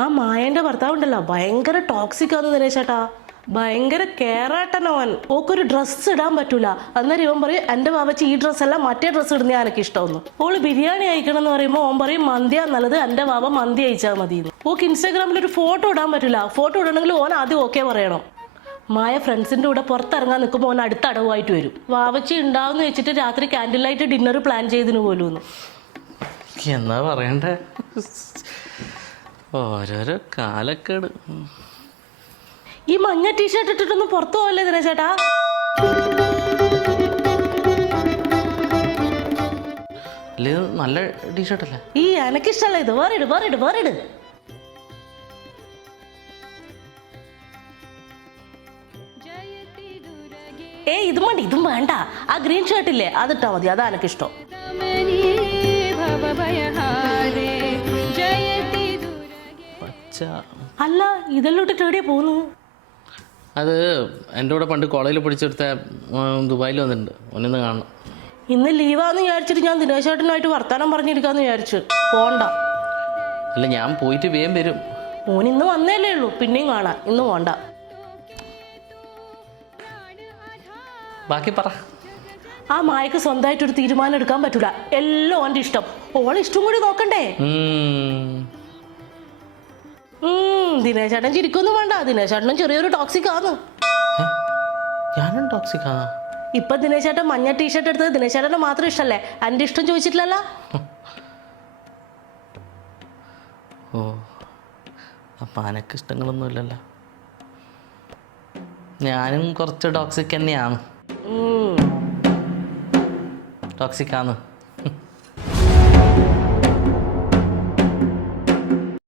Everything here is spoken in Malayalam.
ആ മായന്റെ ഭർത്താവുണ്ടല്ലോ ഭയങ്കര ടോക്സിക് ആന്ന് ദിനേശേട്ടാ. ഭയങ്കര കേറാട്ടനവൻ. ഓക്കൊരു ഡ്രസ്സ് ഇടാൻ പറ്റൂല. അന്നേരം ഇവൻ പറയും എന്റെ വാവച്ച് ഈ ഡ്രസ്സല്ല മറ്റേ ഡ്രസ്സ് ഇടുന്ന എനിക്ക് ഇഷ്ടമൊന്നും. ഓള് ബിരിയാണി അയക്കണം എന്ന് പറയുമ്പോൾ ഓൻ പറയും മന്തിയാ നല്ലത്, എന്റെ വാവ മന്തി അയച്ചാൽ മതി. ഓക്ക് ഇൻസ്റ്റാഗ്രാമിൽ ഒരു ഫോട്ടോ ഇടാൻ പറ്റൂല. ഫോട്ടോ ഇടണമെങ്കിൽ ഓൻ ആദ്യം ഓക്കെ പറയണം. മായ ഫ്രണ്ട്സിന്റെ കൂടെ പുറത്തിറങ്ങാൻ നിൽക്കുമ്പോൾ ഓൻ അടുത്ത അടവായിട്ട് വരും. വാവച്ചി ഉണ്ടാവുന്ന വെച്ചിട്ട് രാത്രി ക്യാൻഡിൽ ലൈറ്റ് ഡിന്നർ പ്ലാൻ ചെയ്തതിന് പോലും. എന്നാ പറയണ്ടേ, ഓരോരോ കാലക്കേട്. ഈ മഞ്ഞ ടീഷർട്ട് ഇട്ടിട്ടൊന്നും പുറത്തു പോകല്ലേ ദിനേശേട്ടാ. നല്ല ടീഷർട്ടല്ലേ ഈ എനക്കിഷ്ടല്ല ഇത്. വേറിട് വേറിട് വേറിട്. ഇത് മതി, ഇതും വേണ്ട. ആ ഗ്രീൻ ഷർട്ടില്ലേ അതിട്ടാ മതി, അതാ എനക്കിഷ്ടം. അല്ല ഇതെല്ലാം ഇട്ടിട്ട് എവിടെയാ പോകുന്നു? അത് എൻ്റെ കൂടെ പണ്ട് കോളേജിൽ പഠിച്ചെടുത്ത ദുബായിൽ വന്നിട്ടുണ്ട്, ഒന്നിന്ന് കാണണം. ഇന്ന് ലീവാന്ന് വിചാരിച്ചിട്ട് ഞാൻ ദിനേശേട്ടനായിട്ട് വർത്താനം പറഞ്ഞിരിക്കാന്ന് വിചാരിച്ചു. പോണ്ട. അല്ല ഞാൻ പോയിട്ട് വേഗം വരും. ഓനിന്ന് വന്നേലേ ഉള്ളൂ, പിന്നെയും കാണാം. ഇന്ന് പോണ്ട. ബാക്കി പറ. ആ മായക്ക് സ്വന്തമായിട്ടൊരു തീരുമാനം എടുക്കാൻ പറ്റൂല. എല്ലാം ഓൻ്റെ ഇഷ്ടം. ഓളെ ഇഷ്ടം കൂടി നോക്കണ്ടേ. ദിനേശേട്ടൻ ചിരിക്കൊന്നും വേണ്ട. ദിനേശേട്ടനും ചെറിയൊരു ടോക്സിക് ആണ്. ഞാനും ടോക്സിക് ആണ്. ഇപ്പൊ ദിനേശേട്ടൻ മഞ്ഞ ടീഷർട്ട് എടുത്തത് ദിനേശേട്ടന് മാത്രം ഇഷ്ടല്ലേ, എന്റെ ഇഷ്ടം ചോദിച്ചിട്ടില്ലല്ലോ. ഓ അപ്പൊ അനക്ക് ഇഷ്ടങ്ങളൊന്നും ഇല്ലല്ലോ. ഞാനും കുറച്ച് ടോക്സിക് തന്നെയാണ്. ടോക്സിക് ആണ്.